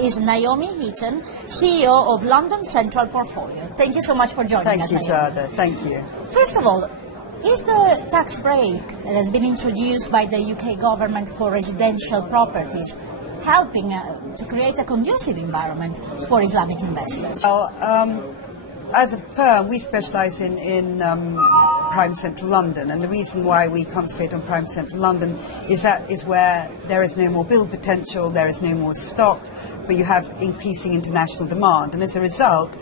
is Naomi Heaton, CEO of London Central Portfolio. Thank you so much for joining us. Thank you, Jada. Thank you. First of all, is the tax break that has been introduced by the UK government for residential properties helping to create a conducive environment for Islamic investors? Well, as a firm, we specialise in prime central London, and the reason why we concentrate on prime central London is that is where there is no more build potential, there is no more stock, but you have increasing international demand, and as a result,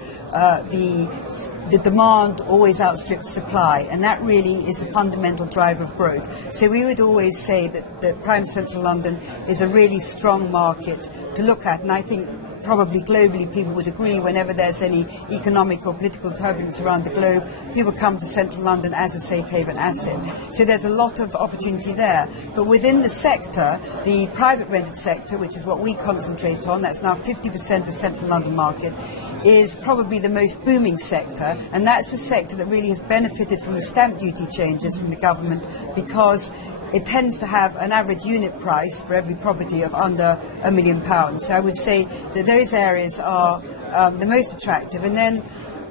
the demand always outstrips supply, and that really is a fundamental driver of growth. So we would always say that prime central London is a really strong market to look at, and I think probably globally people would agree whenever there's any economic or political turbulence around the globe, people come to central London as a safe haven asset. So there's a lot of opportunity there. But within the sector, the private rented sector, which is what we concentrate on, that's now 50% of central London market, is probably the most booming sector, and that's a sector that really has benefited from the stamp duty changes from the government, because it tends to have an average unit price for every property of under £1 million. So I would say that those areas are the most attractive. And then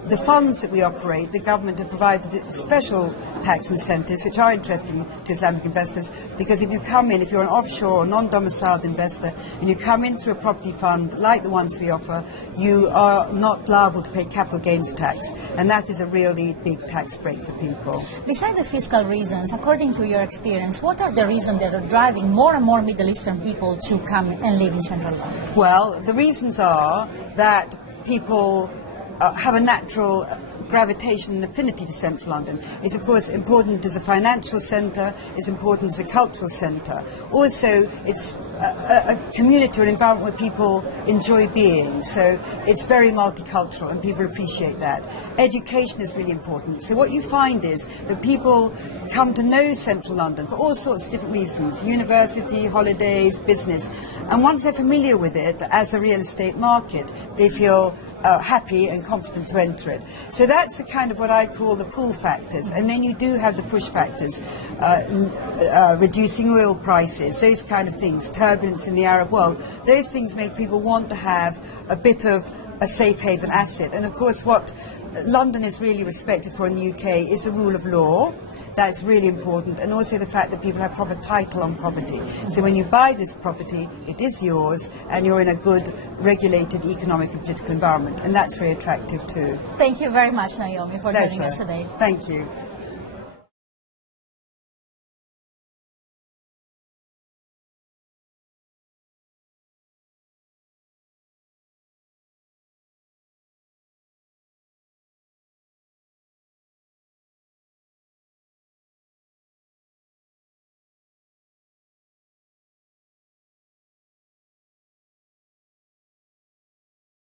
the funds that we operate, the government have provided special tax incentives which are interesting to Islamic investors, because if you come in, if you're an offshore or non-domiciled investor and you come in through a property fund like the ones we offer, you are not liable to pay capital gains tax, and that is a really big tax break for people. Besides the fiscal reasons, according to your experience, what are the reasons that are driving more and more Middle Eastern people to come and live in central London? Well, the reasons are that people have a natural gravitation and affinity to central London. It's of course important as a financial centre, it's important as a cultural centre. Also, it's a community or an environment where people enjoy being, so it's very multicultural and people appreciate that. Education is really important. So what you find is that people come to know central London for all sorts of different reasons: university, holidays, business. And once they're familiar with it as a real estate market, they feel happy and confident to enter it. So that's the kind of what I call the pull factors. And then you do have the push factors, reducing oil prices, those kind of things, turbulence in the Arab world. Those things make people want to have a bit of a safe haven asset. And of course what London is really respected for in the UK is the rule of law. That's really important, and also the fact that people have proper title on property. So when you buy this property, it is yours, and you're in a good, regulated economic and political environment, and that's very attractive too. Thank you very much, Naomi, for joining us today. Thank you.